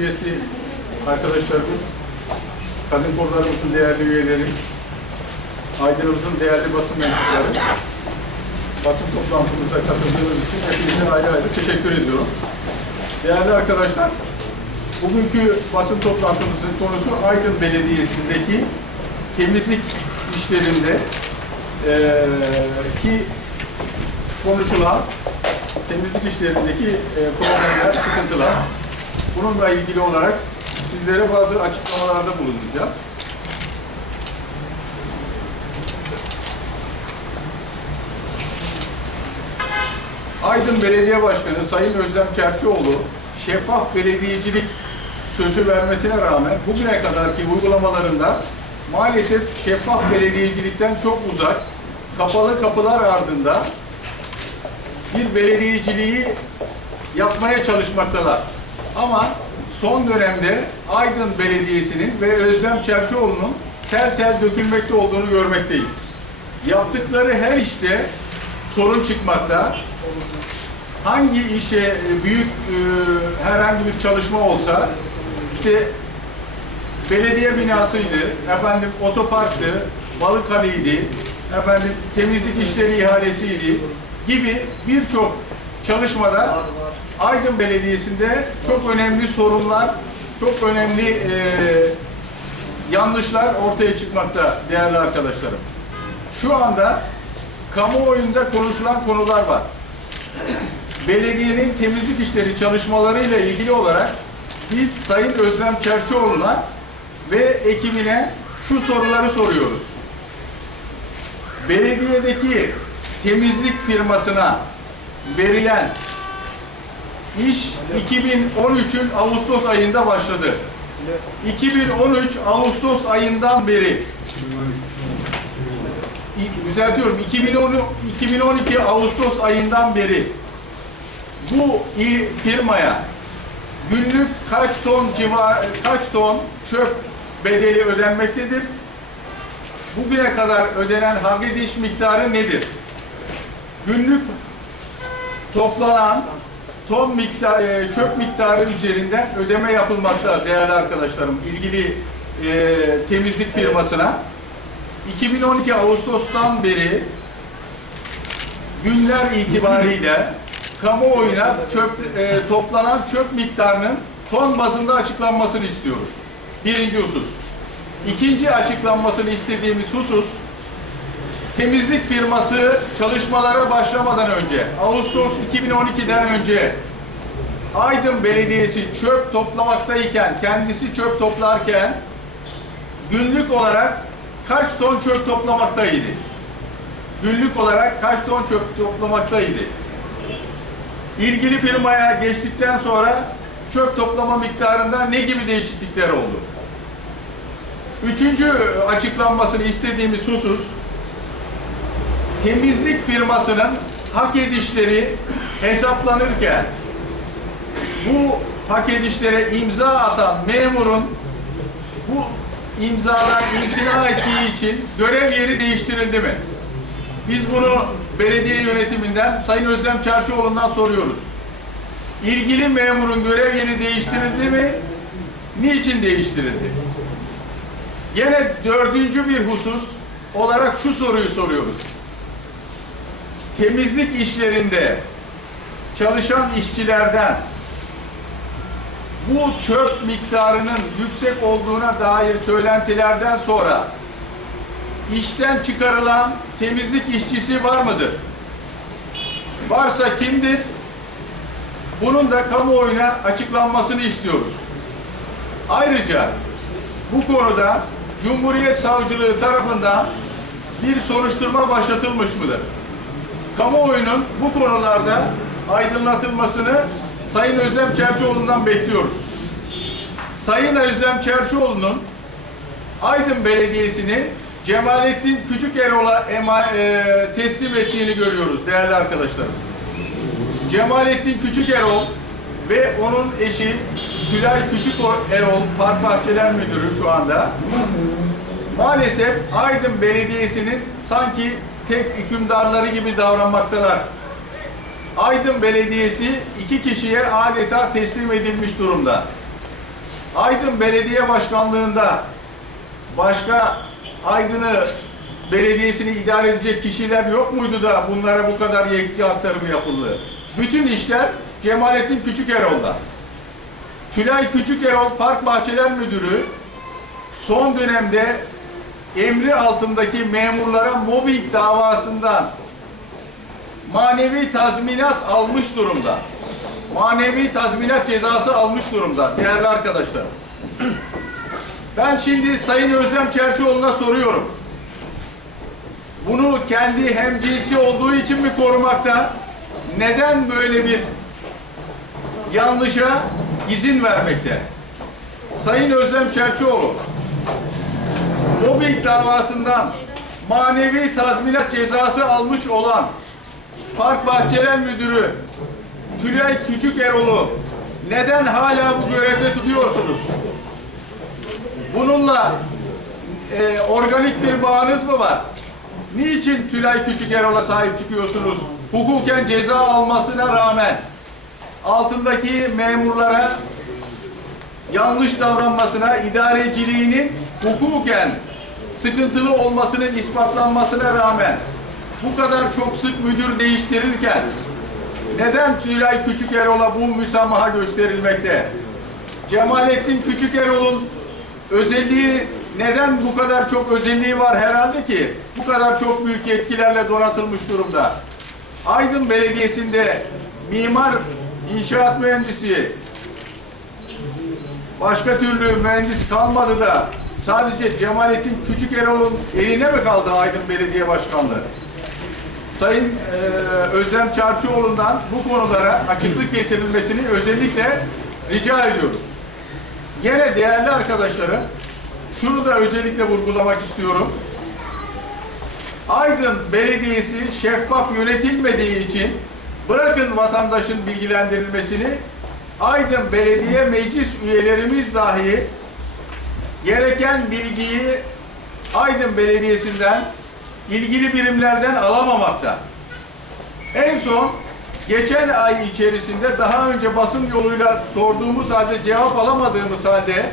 üyesi arkadaşlarımız, kadın kollarımızın değerli üyeleri, Aydın'ımızın değerli basın mensupları, basın toplantımıza katıldığınız için hepinize ayrı ayrı teşekkür ediyorum. Değerli arkadaşlar, bugünkü basın toplantımızın konusu Aydın Belediyesi'ndeki temizlik işlerinde eee, ki konuşulan temizlik işlerindeki e, problemler, sıkıntılar. Bununla ilgili olarak sizlere bazı açıklamalarda bulunacağız. Aydın Belediye Başkanı Sayın Özlem Çerçioğlu şeffaf belediyecilik sözü vermesine rağmen bugüne kadarki uygulamalarında maalesef şeffaf belediyecilikten çok uzak, kapalı kapılar ardında bir belediyeciliği yapmaya çalışmaktalar. Ama son dönemde Aydın Belediyesi'nin ve Özlem Çerçioğlu'nun tel tel dökülmekte olduğunu görmekteyiz. Yaptıkları her işte sorun çıkmakta. Hangi işe büyük e, herhangi bir çalışma olsa işte belediye binasıydı, efendim otoparktı, Balıkhali'ydi, efendim temizlik işleri ihalesiydi gibi birçok çalışmada Aydın Belediyesi'nde çok önemli sorunlar, çok önemli e, yanlışlar ortaya çıkmakta değerli arkadaşlarım. Şu anda kamuoyunda konuşulan konular var. Belediyenin temizlik işleri çalışmalarıyla ilgili olarak biz Sayın Özlem Çerçioğlu'na ve ekibine şu soruları soruyoruz. Belediyedeki temizlik firmasına verilen iş 2013'ün Ağustos ayında başladı. 2013 Ağustos ayından beri düzeltiyorum 2010 2012 Ağustos ayından beri bu firmaya günlük kaç ton civar kaç ton çöp bedeli ödenmektedir? Bugüne kadar ödenen hak ediş miktarı nedir? Günlük toplanan ton miktar, e, çöp miktarı üzerinden ödeme yapılmakta değerli arkadaşlarım ilgili e, temizlik firmasına. 2012 Ağustos'tan beri günler itibariyle kamuoyuna çöp, e, toplanan çöp miktarının ton bazında açıklanmasını istiyoruz. Birinci husus. İkinci açıklanmasını istediğimiz husus, temizlik firması çalışmalara başlamadan önce, Ağustos 2012'den önce Aydın Belediyesi çöp toplamaktayken, kendisi çöp toplarken günlük olarak kaç ton çöp toplamaktaydı? Günlük olarak kaç ton çöp toplamaktaydı? İlgili firmaya geçtikten sonra çöp toplama miktarında ne gibi değişiklikler oldu? Üçüncü açıklanmasını istediğimiz husus, temizlik firmasının hak edişleri hesaplanırken bu hak edişlere imza atan memurun bu imzadan imtina ettiği için görev yeri değiştirildi mi? Biz bunu belediye yönetiminden Sayın Özlem Çarşıoğlu'ndan soruyoruz. İlgili memurun görev yeri değiştirildi mi? Niçin değiştirildi? Yine dördüncü bir husus olarak şu soruyu soruyoruz. Temizlik işlerinde çalışan işçilerden bu çöp miktarının yüksek olduğuna dair söylentilerden sonra işten çıkarılan temizlik işçisi var mıdır? Varsa kimdir? Bunun da kamuoyuna açıklanmasını istiyoruz. Ayrıca bu konuda Cumhuriyet Savcılığı tarafından bir soruşturma başlatılmış mıdır? Kamuoyunun bu konularda aydınlatılmasını Sayın Özlem Çerçioğlu'ndan bekliyoruz. Sayın Özlem Çerçioğlu'nun Aydın Belediyesi'ni Cemalettin Küçükerol'a e, teslim ettiğini görüyoruz değerli arkadaşlarım. Cemalettin Küçükerol ve onun eşi Tülay Küçükerol Park Bahçeler Müdürü şu anda maalesef Aydın Belediyesi'nin sanki tek hükümdarları gibi davranmaktalar. Aydın Belediyesi iki kişiye adeta teslim edilmiş durumda. Aydın Belediye Başkanlığında başka Aydın'ı belediyesini idare edecek kişiler yok muydu da bunlara bu kadar yetki aktarımı yapıldı? Bütün işler Cemalettin Küçükerol'da. Tülay Küçükerol Park Bahçeler Müdürü son dönemde emri altındaki memurlara mobbing davasından manevi tazminat almış durumda. Manevi tazminat cezası almış durumda değerli arkadaşlar. Ben şimdi Sayın Özlem Çerçioğlu'na soruyorum. Bunu kendi hemcinsi olduğu için mi korumakta? Neden böyle bir yanlışa izin vermekte? Sayın Özlem Çerçioğlu, mobbing davasından manevi tazminat cezası almış olan Park Bahçeler Müdürü Tülay Küçük Erol'u neden hala bu görevde tutuyorsunuz? Bununla e, organik bir bağınız mı var? Niçin Tülay Küçük Erol'a sahip çıkıyorsunuz? Hukuken ceza almasına rağmen altındaki memurlara yanlış davranmasına, idareciliğinin hukuken sıkıntılı olmasının ispatlanmasına rağmen bu kadar çok sık müdür değiştirirken neden Tülay Küçükerol'a bu müsamaha gösterilmekte? Cemalettin Küçükerol'un özelliği neden bu kadar çok özelliği var herhalde ki bu kadar çok büyük yetkilerle donatılmış durumda. Aydın Belediyesi'nde mimar, inşaat mühendisi, başka türlü mühendis kalmadı da sadece Cemalettin Küçükerol'un eline mi kaldı Aydın Belediye Başkanlığı? Sayın e, Özlem Çarçıoğlu'ndan bu konulara açıklık getirilmesini özellikle rica ediyoruz. Gene değerli arkadaşlarım, şunu da özellikle vurgulamak istiyorum. Aydın Belediyesi şeffaf yönetilmediği için bırakın vatandaşın bilgilendirilmesini Aydın Belediye Meclis üyelerimiz dahi gereken bilgiyi Aydın Belediyesi'nden ilgili birimlerden alamamakta. En son geçen ay içerisinde daha önce basın yoluyla sorduğumuz halde cevap alamadığımız halde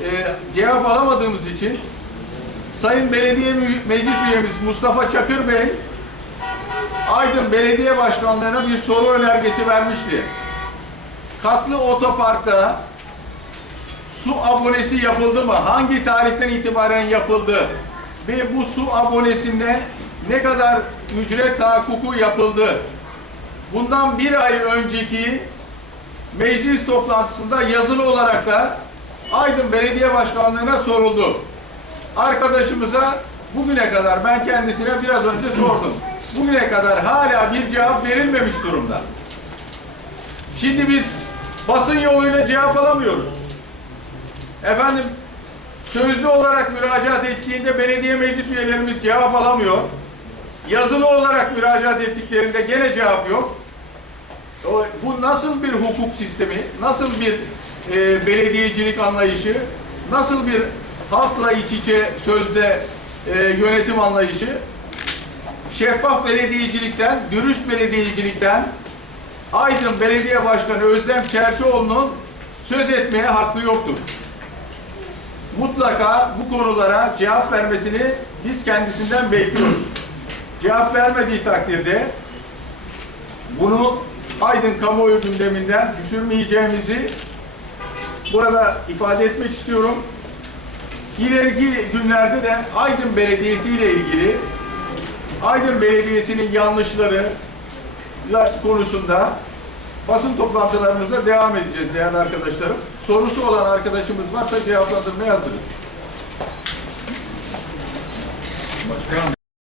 e, cevap alamadığımız için Sayın Belediye Meclis Üyemiz Mustafa Çakır Bey Aydın Belediye Başkanlığı'na bir soru önergesi vermişti. Katlı otoparkta su abonesi yapıldı mı? Hangi tarihten itibaren yapıldı? Ve bu su abonesinde ne kadar ücret tahakkuku yapıldı? Bundan bir ay önceki meclis toplantısında yazılı olarak da Aydın Belediye Başkanlığı'na soruldu. Arkadaşımıza bugüne kadar ben kendisine biraz önce sordum. Bugüne kadar hala bir cevap verilmemiş durumda. Şimdi biz basın yoluyla cevap alamıyoruz. Efendim sözlü olarak müracaat ettiğinde belediye meclis üyelerimiz cevap alamıyor. Yazılı olarak müracaat ettiklerinde gene cevap yok. Bu nasıl bir hukuk sistemi, nasıl bir e, belediyecilik anlayışı, nasıl bir halkla iç içe sözde e, yönetim anlayışı? Şeffaf belediyecilikten, dürüst belediyecilikten Aydın Belediye Başkanı Özlem Çerçioğlu'nun söz etmeye hakkı yoktur. Mutlaka bu konulara cevap vermesini biz kendisinden bekliyoruz. Cevap vermediği takdirde bunu Aydın kamuoyu gündeminden düşürmeyeceğimizi burada ifade etmek istiyorum. İleriki günlerde de Aydın Belediyesi ile ilgili Aydın Belediyesi'nin yanlışları konusunda basın toplantılarımıza devam edeceğiz değerli arkadaşlarım. Sorusu olan arkadaşımız varsa cevaplandırmaya hazırız. Başkanım.